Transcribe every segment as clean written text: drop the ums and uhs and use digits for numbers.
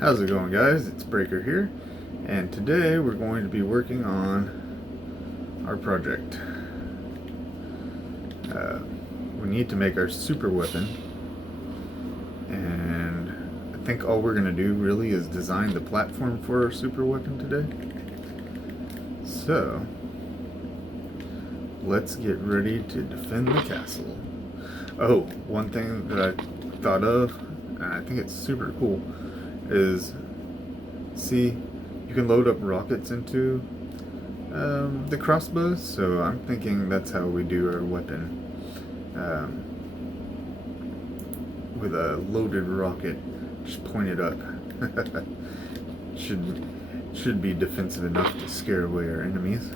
How's it going, guys? It's Breaker here, and today we're going to be working on our project. We need to make our super weapon, and I think all we're going to do really is design the platform for our super weapon today. So, let's get ready to defend the castle. Oh, one thing that I thought of, and I think it's super cool, is, see, you can load up rockets into the crossbows, so I'm thinking that's how we do our weapon, with a loaded rocket just pointed up. should be defensive enough to scare away our enemies.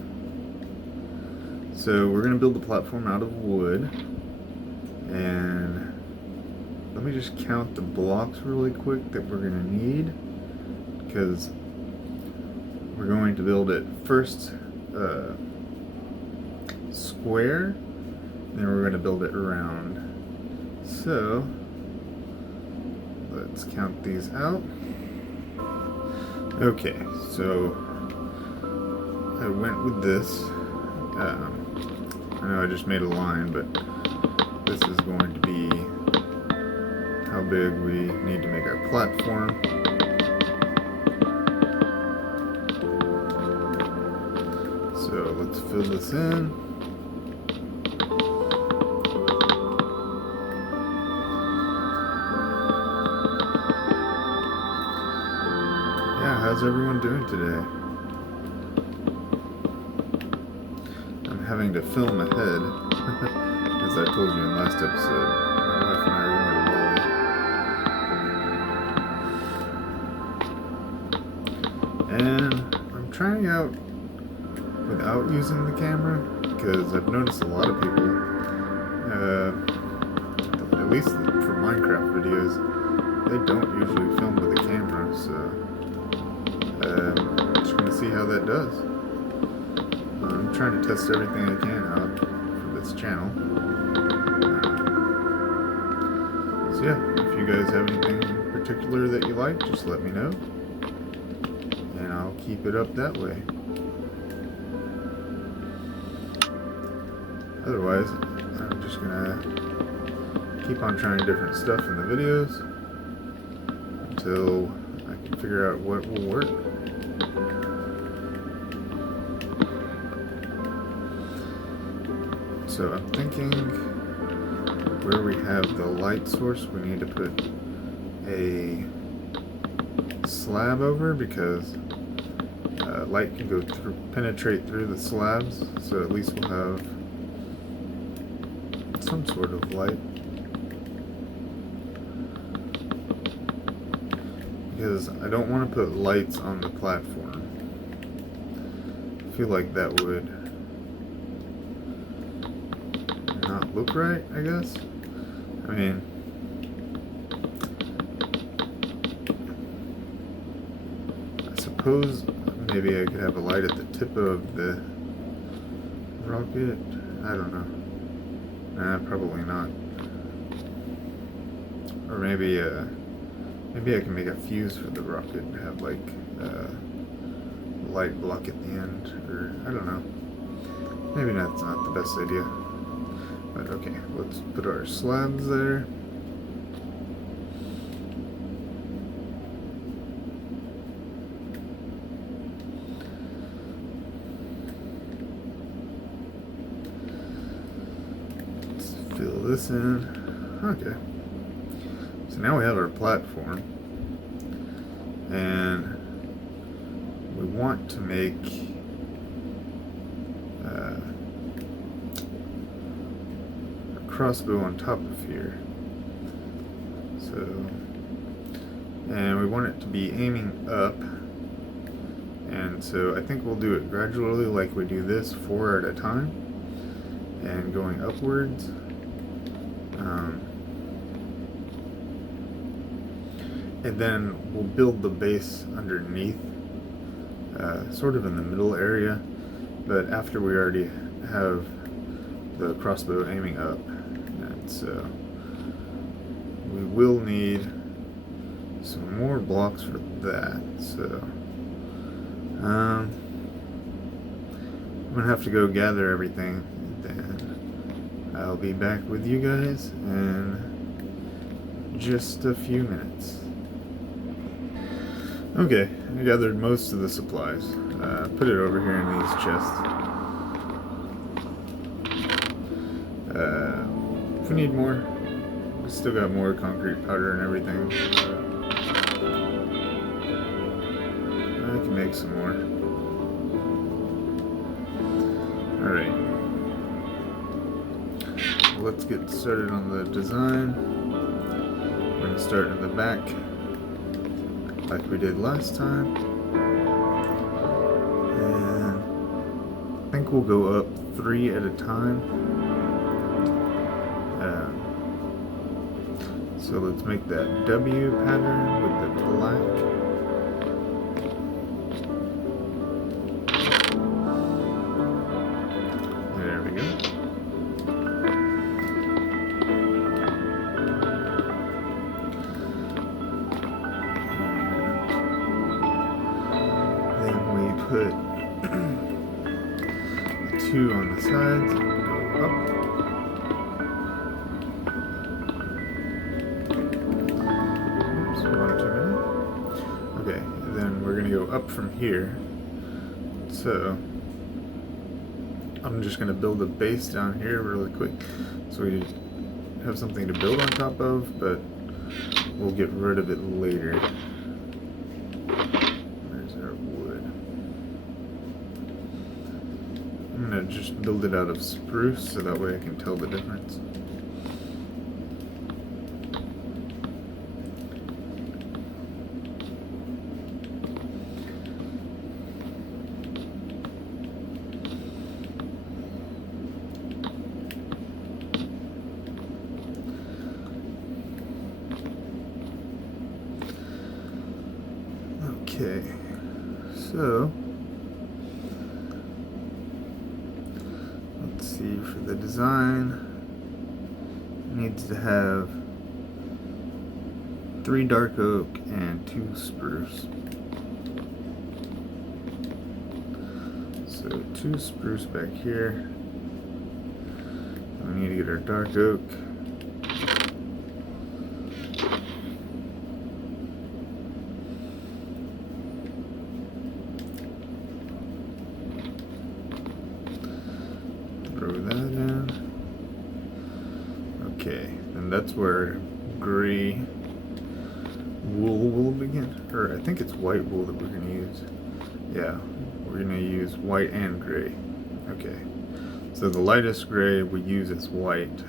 So we're going to build the platform out of wood, and let me just count the blocks really quick that we're going to need, because we're going to build it first square, then we're going to build it round. So let's count these out. Okay, so I went with this. I know I just made a line, but this is going to be how big we need to make our platform. So let's fill this in. Yeah, how's everyone doing today? I'm having to film ahead, as I told you in last episode. My wife and I are going to Bali. And I'm trying out without using the camera, because I've noticed a lot of people, at least for Minecraft videos, they don't usually film with a camera, so just going to see how that does. I'm trying to test everything I can out for this channel. So yeah, if you guys have anything in particular that you like, just let me know, and I'll keep it up that way. Otherwise, I'm just gonna keep on trying different stuff in the videos until I can figure out what will work. So I'm thinking where we have the light source, we need to put a slab over, because light can go through, penetrate through the slabs, so at least we'll have some sort of light. Because I don't want to put lights on the platform. I feel like that would not look right, I guess. I mean, I suppose maybe I could have a light at the tip of the rocket. I don't know. Nah, probably not. Or maybe I can make a fuse for the rocket and have like light block at the end, or I don't know. Maybe that's not the best idea. But okay, let's put our slabs there. Fill this in. Okay. So now we have our platform, and we want to make a crossbow on top of here. So, and we want it to be aiming up, and so I think we'll do it gradually, like we do this, 4 at a time, and going upwards. And then we'll build the base underneath, sort of in the middle area, but after we already have the crossbow aiming up. And so we will need some more blocks for that. So I'm gonna have to go gather everything. Then I'll be back with you guys in just a few minutes. Okay, I gathered most of the supplies. Put it over here in these chests. If we need more, we still got more concrete powder and everything. I can make some more. Alright. Let's get started on the design. We're going to start in the back, like we did last time. And I think we'll go up 3 at a time. So let's make that W pattern with the black. There we go. Then we put 2 on the sides and go up. Okay, then we're gonna go up from here. So I'm just gonna build a base down here really quick so we have something to build on top of, but we'll get rid of it later. Where's our wood? I'm gonna just build it out of spruce so that way I can tell the difference. Okay, so let's see, for the design, it needs to have 3 dark oak and 2 spruce. So 2 spruce back here. We need to get our dark oak. Throw that in. Okay, and that's where gray wool will begin. Or I think it's white wool that we're going to use. Yeah, we're going to use white and gray. Okay, so the lightest gray we use is white.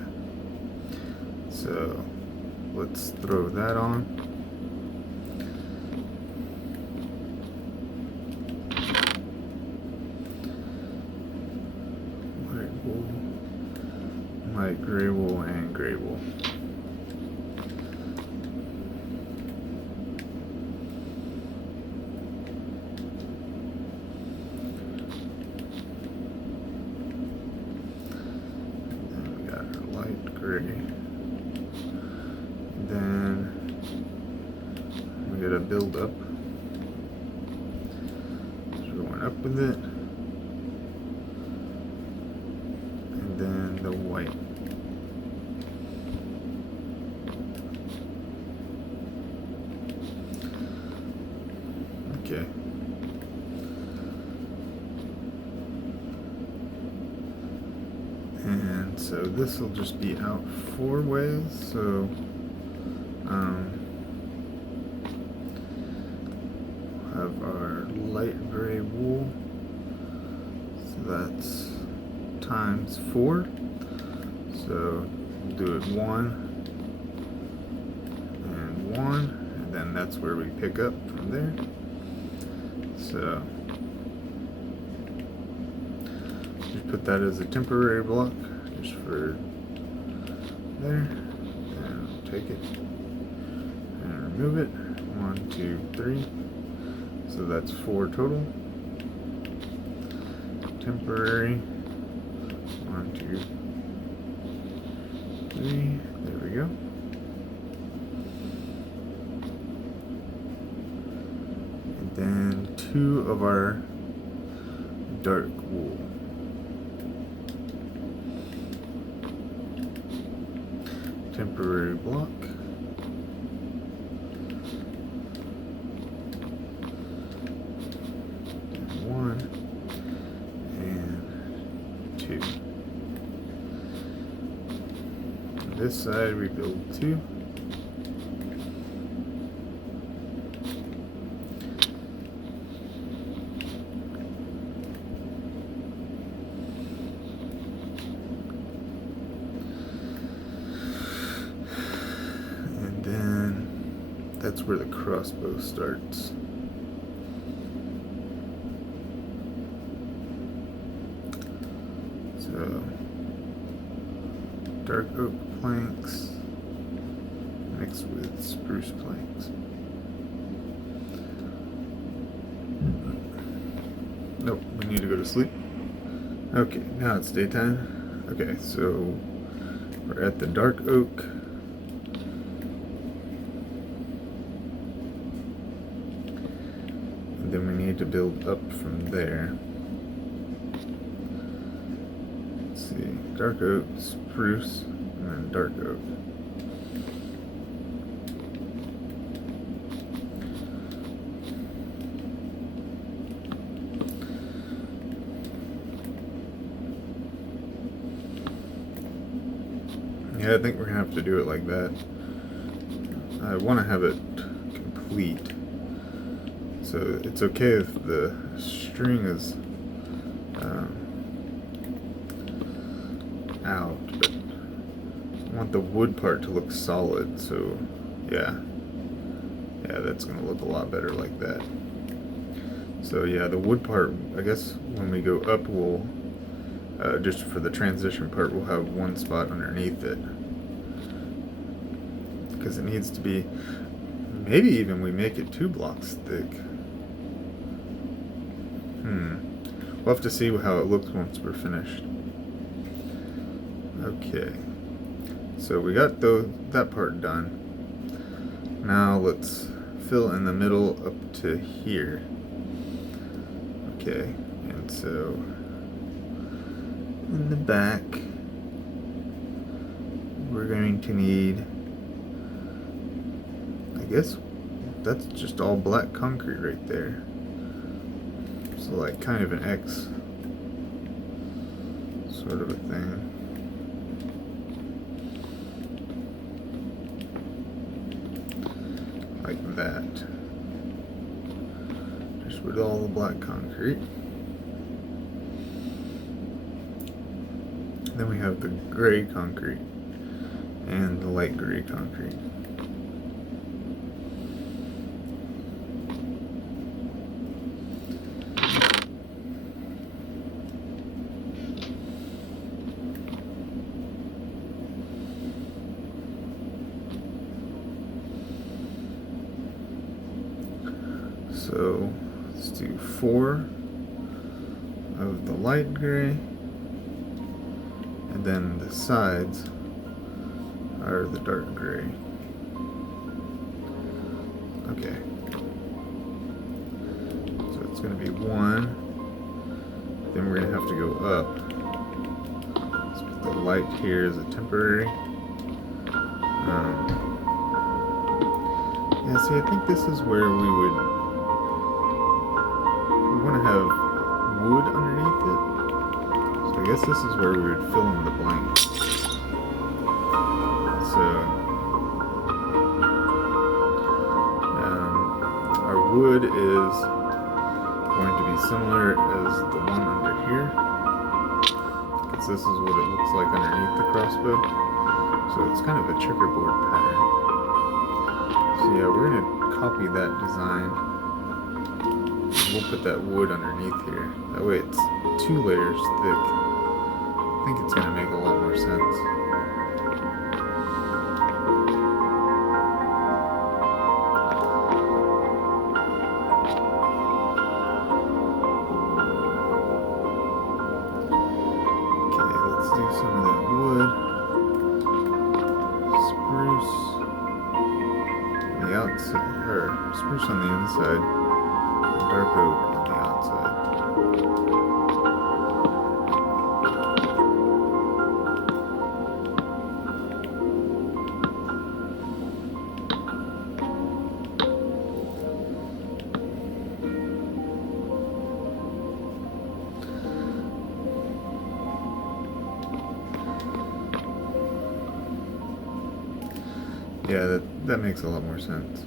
So let's throw that on. Light gray wool and gray wool. Then we got our light gray. Then we gotta build up. So we're going up with it. And then the white. Okay. And so this will just be out 4 ways. So have our light gray wool. So that's times 4. So we'll do it 1 and 1, and then that's where we pick up from there. So just put that as a temporary block just for there, and take it and remove it. 1, 2, 3. So that's 4 total. Temporary. 1, 2, 3. There we go. 2 of our dark wool. Temporary block. And 1 and 2. On this side we build 2. That's where the crossbow starts. So, dark oak planks mixed with spruce planks. Nope, we need to go to sleep. Okay, now it's daytime. Okay, so we're at the dark oak. Then we need to build up from there. Let's see, dark oak, spruce, and then dark oak. Yeah, I think we're gonna have to do it like that. I want to have it complete. So it's okay if the string is out, but I want the wood part to look solid, so yeah, that's gonna look a lot better like that. So yeah, the wood part, I guess when we go up, we'll just for the transition part, we'll have one spot underneath it, because it needs to be, maybe even we make it 2 blocks thick. We'll have to see how it looks once we're finished. Okay, so we got that part done. Now let's fill in the middle up to here. Okay, and so in the back we're going to need, I guess that's just all black concrete right there. So like kind of an X sort of a thing. Like that. Just with all the black concrete. Then we have the gray concrete and the light gray concrete. So let's do 4 of the light gray, and then the sides are the dark gray. Okay, so it's going to be 1, then we're going to have to go up. Let's put the light here as a temporary. Yeah, see, I think this is where we want to have wood underneath it. So I guess this is where we would fill in the blanks. So our wood is going to be similar as the one under here, because this is what it looks like underneath the crossbow. So it's kind of a checkerboard pattern. So yeah, we're going to copy that design. We'll put that wood underneath here. That way it's 2 layers thick. I think it's going to make a lot more sense. Okay, let's do some of that wood. Spruce on the outside, or spruce on the inside. dark oak on the outside. Yeah, that makes a lot more sense.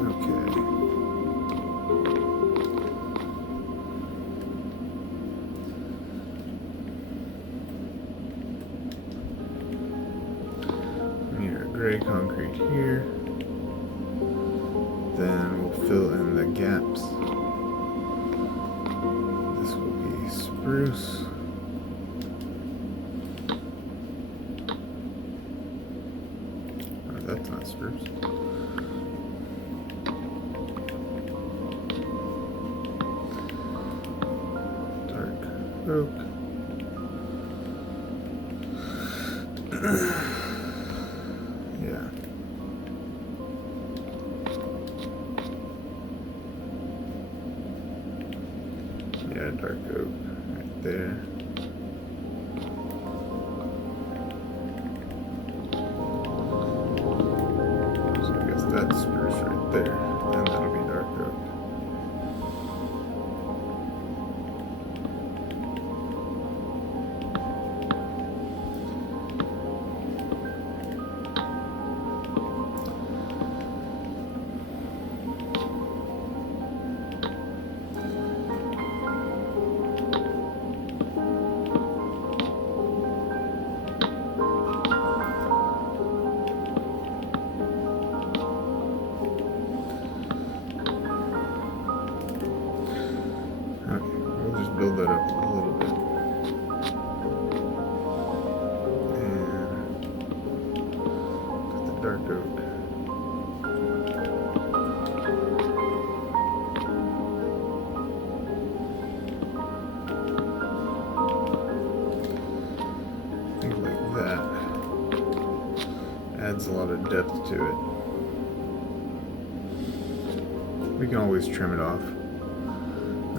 Okay. We need our gray concrete here. Then we'll fill in the gaps. This will be spruce. Oh, that's not spruce. Dark oak. Yeah. Yeah, dark oak right there. So I guess that's spruce right there, and that'll be dark oak. Build that up a little bit. And got the dark oak. I think like that adds a lot of depth to it. We can always trim it off.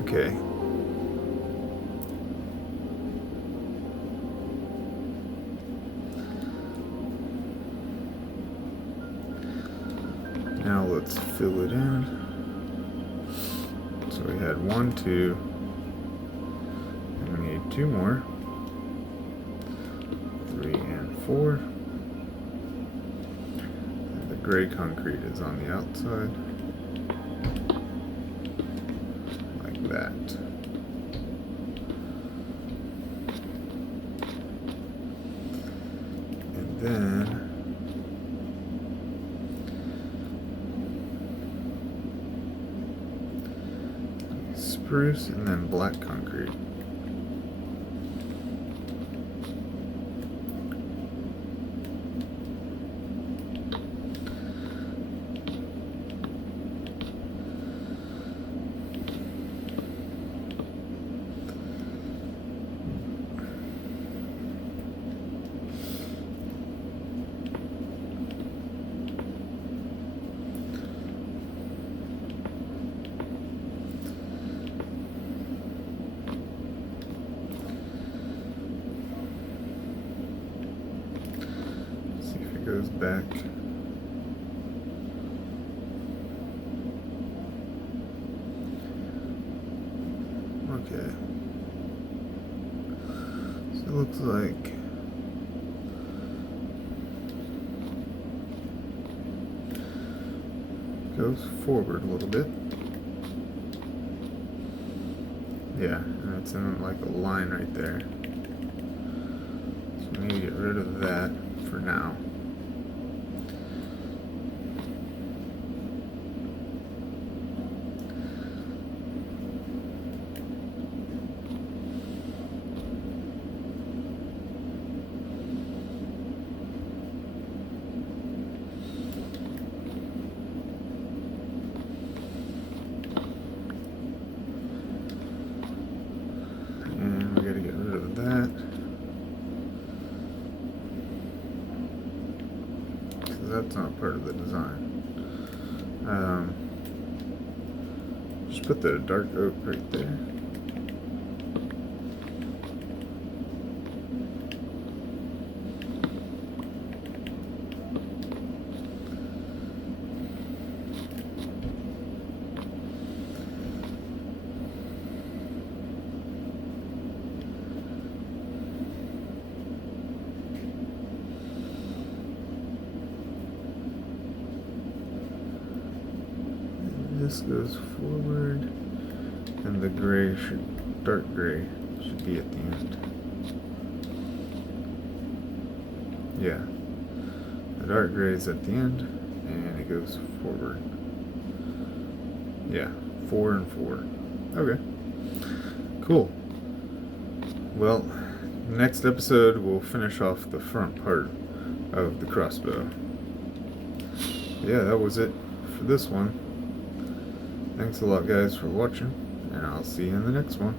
Okay. Now let's fill it in. So we had 1, 2, and we need 2 more. 3 and 4. And the gray concrete is on the outside. Like that. And then spruce and then black concrete. Goes back. Okay. So it looks like goes forward a little bit. Yeah, and it's in like a line right there. So we need to get rid of that for now. And we gotta get rid of that. that's not part of the design. Just put the dark oak right there. This goes forward, and the gray dark gray should be at the end. Yeah, the dark gray is at the end, and it goes forward. Yeah, 4 and 4. Okay, cool. Well, next episode we'll finish off the front part of the crossbow. Yeah, that was it for this one. Thanks a lot, guys, for watching, and I'll see you in the next one.